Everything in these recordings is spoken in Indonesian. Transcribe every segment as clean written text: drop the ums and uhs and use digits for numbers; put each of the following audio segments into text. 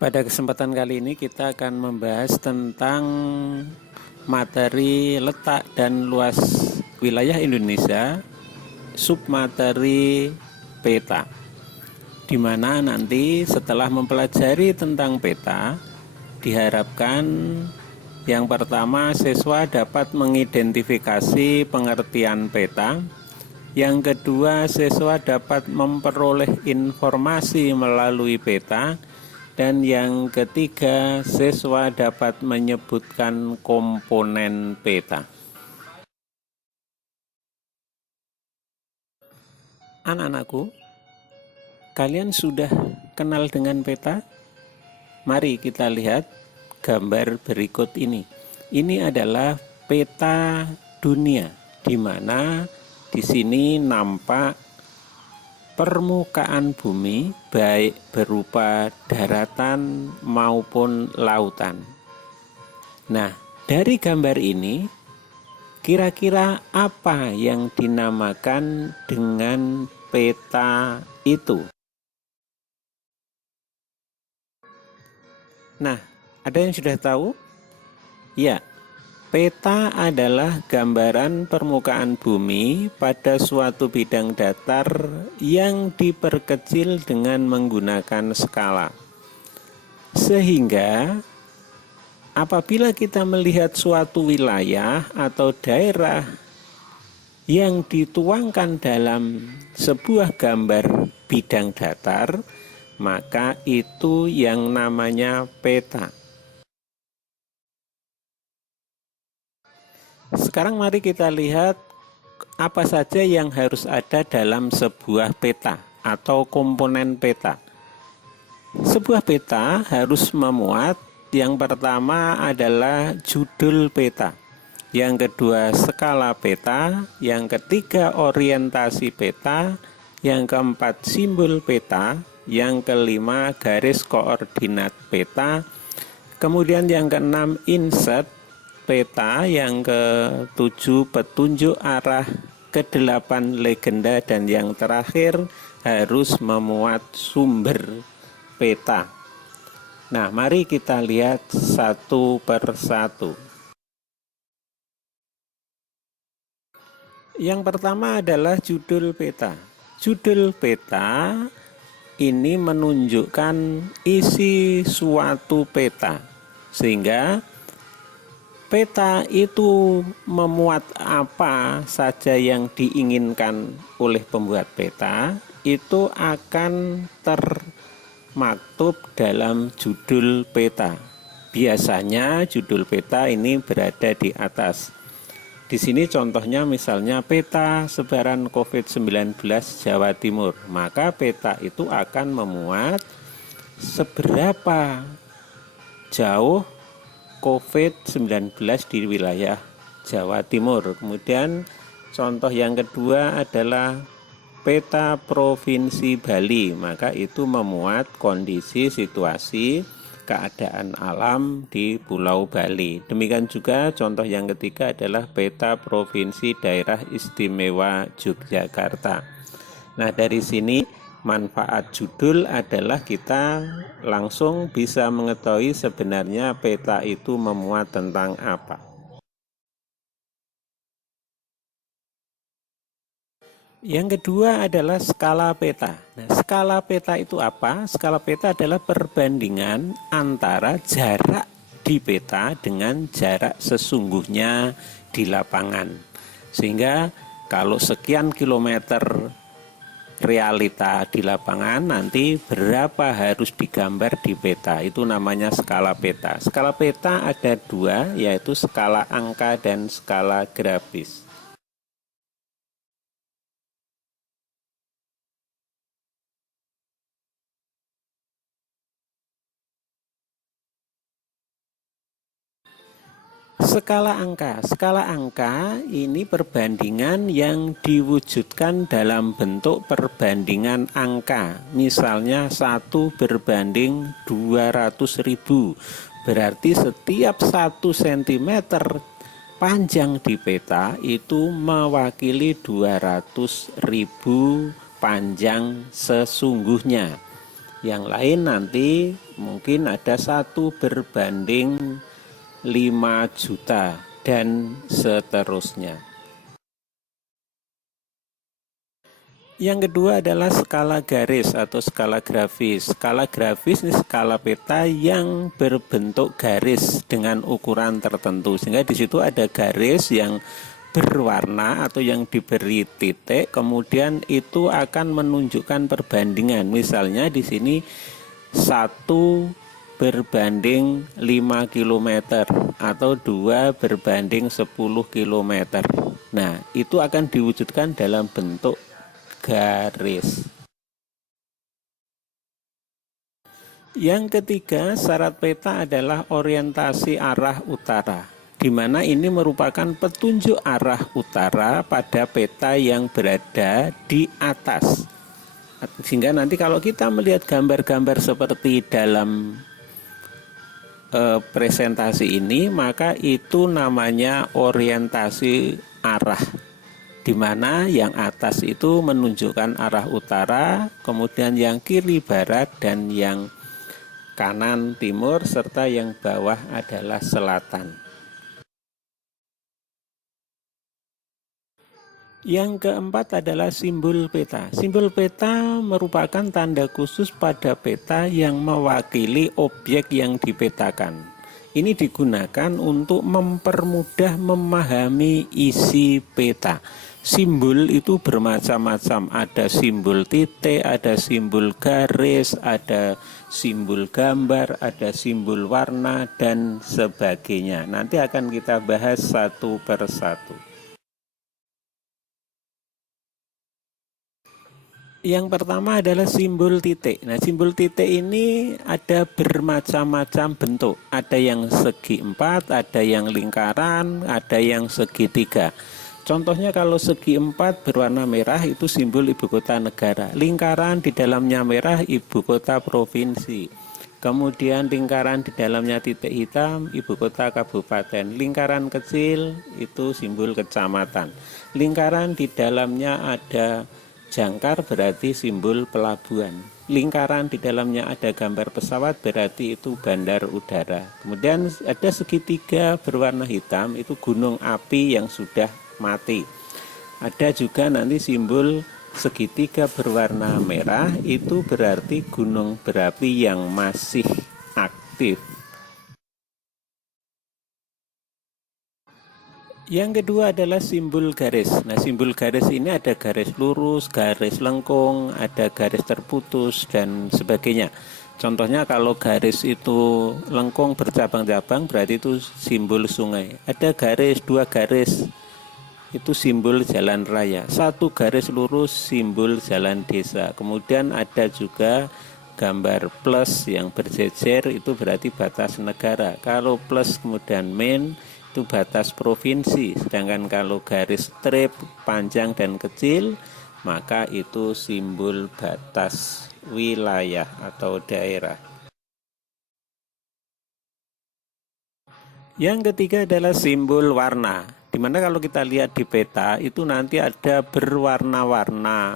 Pada kesempatan kali ini kita akan membahas tentang materi letak dan luas wilayah Indonesia, submateri peta, di mana nanti setelah mempelajari tentang peta, diharapkan yang pertama siswa dapat mengidentifikasi pengertian peta, yang kedua siswa dapat memperoleh informasi melalui peta, dan yang ketiga, siswa dapat menyebutkan komponen peta. Anak-anakku, kalian sudah kenal dengan peta? Mari kita lihat gambar berikut ini. Ini adalah peta dunia, di mana di sini nampak permukaan bumi baik berupa daratan maupun lautan. Nah, dari gambar ini kira-kira apa yang dinamakan dengan peta itu? Nah, ada yang sudah tahu? Ya, peta adalah gambaran permukaan bumi pada suatu bidang datar yang diperkecil dengan menggunakan skala. Sehingga apabila kita melihat suatu wilayah atau daerah yang dituangkan dalam sebuah gambar bidang datar, maka itu yang namanya peta. Sekarang mari kita lihat apa saja yang harus ada dalam sebuah peta atau komponen peta. Sebuah peta harus memuat yang pertama adalah judul peta, yang kedua skala peta, yang ketiga orientasi peta, yang keempat simbol peta, yang kelima garis koordinat peta, kemudian yang keenam insert peta, yang ketujuh petunjuk arah, kedelapan legenda, dan yang terakhir harus memuat sumber peta. Nah, mari kita lihat satu persatu. Yang pertama adalah judul peta. Judul peta ini menunjukkan isi suatu peta, sehingga peta itu memuat apa saja yang diinginkan oleh pembuat peta, itu akan termaktub dalam judul peta. Biasanya judul peta ini berada di atas. Di sini contohnya misalnya peta sebaran COVID-19 Jawa Timur. Maka peta itu akan memuat seberapa jauh COVID-19 di wilayah Jawa Timur. Kemudian contoh yang kedua adalah peta Provinsi Bali, maka itu memuat kondisi situasi keadaan alam di Pulau Bali. Demikian juga contoh yang ketiga adalah peta Provinsi Daerah Istimewa Yogyakarta. Nah, dari sini manfaat judul adalah kita langsung bisa mengetahui sebenarnya peta itu memuat tentang apa. Yang kedua adalah skala peta. Nah, skala peta itu apa? Skala peta adalah perbandingan antara jarak di peta dengan jarak sesungguhnya di lapangan. Sehingga kalau sekian kilometer realita di lapangan, nanti berapa harus digambar di peta, itu namanya skala peta. Skala peta ada dua, yaitu skala angka dan skala grafis. Skala angka ini perbandingan yang diwujudkan dalam bentuk perbandingan angka. Misalnya 1 berbanding 200.000. Berarti setiap 1 cm panjang di peta itu mewakili 200.000 panjang sesungguhnya. Yang lain nanti mungkin ada 1:5 juta dan seterusnya. Yang kedua adalah skala garis atau skala grafis. Skala grafis ini skala peta yang berbentuk garis dengan ukuran tertentu. Sehingga di situ ada garis yang berwarna atau yang diberi titik, kemudian itu akan menunjukkan perbandingan. Misalnya di sini 1:5 km atau 2:10 km. Nah, itu akan diwujudkan dalam bentuk garis. Yang ketiga, syarat peta adalah orientasi arah utara, di mana ini merupakan petunjuk arah utara pada peta yang berada di atas. Sehingga nanti kalau kita melihat gambar-gambar seperti dalam presentasi ini, maka itu namanya orientasi arah, di mana yang atas itu menunjukkan arah utara, kemudian yang kiri barat, dan yang kanan timur, serta yang bawah adalah selatan. Yang keempat adalah simbol peta. Simbol peta merupakan tanda khusus pada peta yang mewakili objek yang dipetakan. Ini digunakan untuk mempermudah memahami isi peta. Simbol itu bermacam-macam, ada simbol titik, ada simbol garis, ada simbol gambar, ada simbol warna, dan sebagainya. Nanti akan kita bahas satu persatu. Yang pertama adalah simbol titik. Nah, simbol titik ini ada bermacam-macam bentuk. Ada yang segi 4, ada yang lingkaran, ada yang segitiga. Contohnya kalau segi 4 berwarna merah itu simbol ibu kota negara. Lingkaran di dalamnya merah ibu kota provinsi. Kemudian lingkaran di dalamnya titik hitam ibu kota kabupaten. Lingkaran kecil itu simbol kecamatan. Lingkaran di dalamnya ada jangkar berarti simbol pelabuhan. Lingkaran di dalamnya ada gambar pesawat berarti itu bandar udara. Kemudian ada segitiga berwarna hitam itu gunung api yang sudah mati. Ada juga nanti simbol segitiga berwarna merah itu berarti gunung berapi yang masih aktif. Yang kedua adalah simbol garis. Nah, simbol garis ini ada garis lurus, garis lengkung, ada garis terputus, dan sebagainya. Contohnya kalau garis itu lengkung bercabang-cabang berarti itu simbol sungai. Ada garis, 2 garis, itu simbol jalan raya. 1 garis lurus simbol jalan desa. Kemudian ada juga gambar plus yang berjejer itu berarti batas negara. Kalau plus kemudian min itu batas provinsi, sedangkan kalau garis strip panjang dan kecil maka itu simbol batas wilayah atau daerah. Yang ketiga adalah simbol warna, dimana kalau kita lihat di peta itu nanti ada berwarna-warna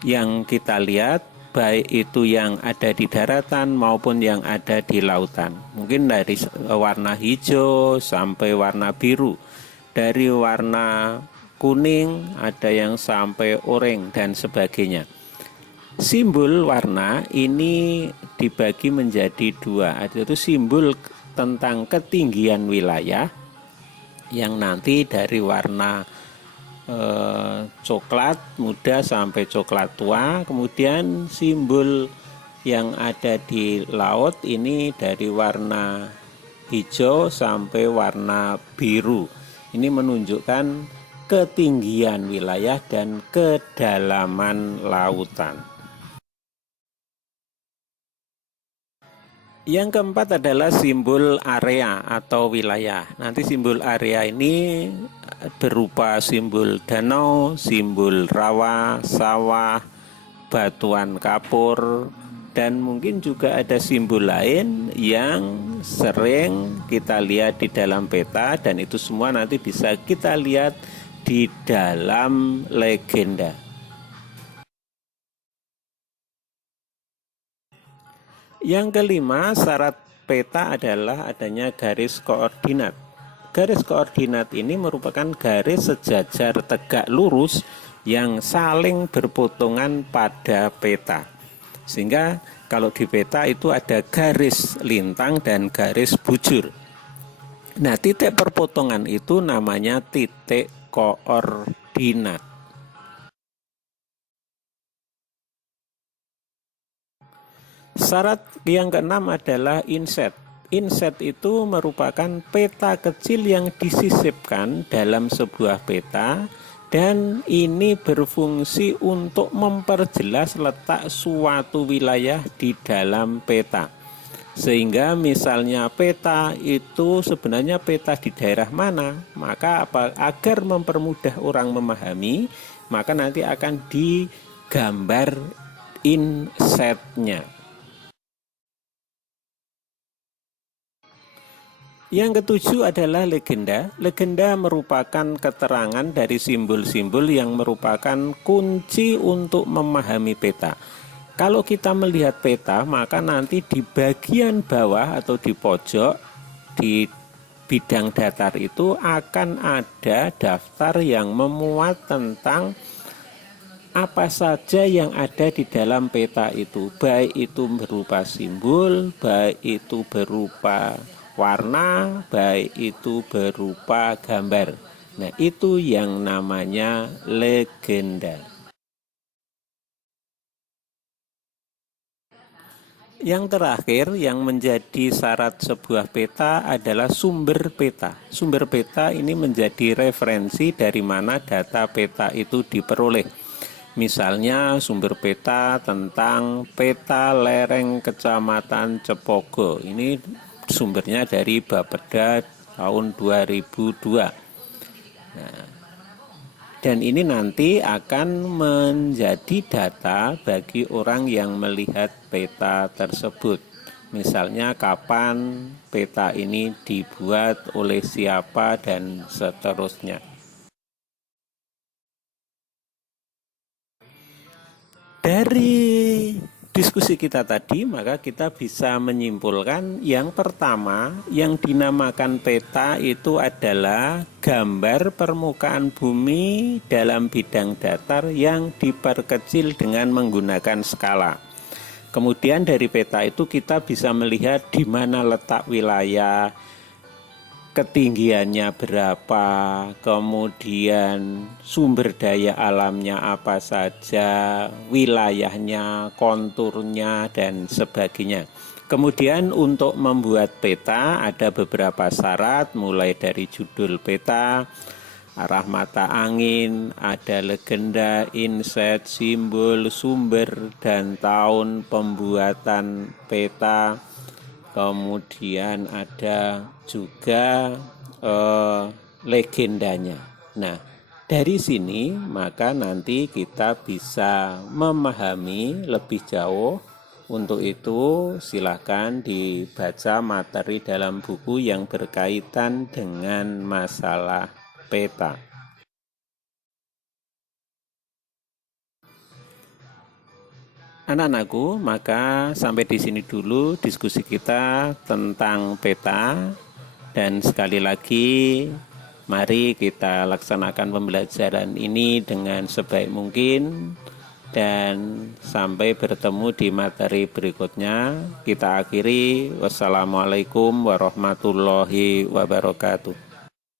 yang kita lihat, baik itu yang ada di daratan maupun yang ada di lautan. Mungkin dari warna hijau sampai warna biru, dari warna kuning ada yang sampai oranye dan sebagainya. Simbol warna ini dibagi menjadi 2, yaitu simbol tentang ketinggian wilayah yang nanti dari warna coklat muda sampai coklat tua. Kemudian simbol yang ada di laut ini dari warna hijau sampai warna biru. Ini menunjukkan ketinggian wilayah dan kedalaman lautan. Yang keempat adalah simbol area atau wilayah. Nanti simbol area ini berupa simbol danau, simbol rawa, sawah, batuan kapur, dan mungkin juga ada simbol lain yang sering kita lihat di dalam peta, dan itu semua nanti bisa kita lihat di dalam legenda. Yang kelima, syarat peta adalah adanya garis koordinat. Garis koordinat ini merupakan garis sejajar tegak lurus yang saling berpotongan pada peta. Sehingga kalau di peta itu ada garis lintang dan garis bujur. Nah, titik perpotongan itu namanya titik koordinat. Syarat yang keenam adalah inset. Inset itu merupakan peta kecil yang disisipkan dalam sebuah peta dan ini berfungsi untuk memperjelas letak suatu wilayah di dalam peta. Sehingga misalnya peta itu sebenarnya peta di daerah mana, maka agar mempermudah orang memahami, maka nanti akan digambar insetnya. Yang ketujuh adalah legenda. Legenda merupakan keterangan dari simbol-simbol yang merupakan kunci untuk memahami peta. Kalau kita melihat peta, maka nanti di bagian bawah atau di pojok, di bidang datar itu akan ada daftar yang memuat tentang apa saja yang ada di dalam peta itu. Baik itu berupa simbol, baik itu berupa warna, baik itu berupa gambar. Nah, itu yang namanya legenda. Yang terakhir yang menjadi syarat sebuah peta adalah sumber peta. Sumber peta ini menjadi referensi dari mana data peta itu diperoleh. Misalnya sumber peta tentang peta lereng Kecamatan Cepogo. Ini sumbernya dari Bapeda tahun 2002. Nah, dan ini nanti akan menjadi data bagi orang yang melihat peta tersebut. Misalnya kapan peta ini dibuat, oleh siapa, dan seterusnya. Dari diskusi kita tadi, maka kita bisa menyimpulkan yang pertama yang dinamakan peta itu adalah gambar permukaan bumi dalam bidang datar yang diperkecil dengan menggunakan skala. Kemudian dari peta itu kita bisa melihat di mana letak wilayah, ketinggiannya berapa, kemudian sumber daya alamnya apa saja, wilayahnya, konturnya, dan sebagainya. Kemudian untuk membuat peta ada beberapa syarat, mulai dari judul peta, arah mata angin, ada legenda, inset, simbol, sumber, dan tahun pembuatan peta. Kemudian ada juga legendanya. Nah, dari sini maka nanti kita bisa memahami lebih jauh. Untuk itu silakan dibaca materi dalam buku yang berkaitan dengan masalah peta. Anak-anakku, maka sampai di sini dulu diskusi kita tentang peta. Dan sekali lagi, mari kita laksanakan pembelajaran ini dengan sebaik mungkin. Dan sampai bertemu di materi berikutnya. Kita akhiri. Wassalamualaikum warahmatullahi wabarakatuh.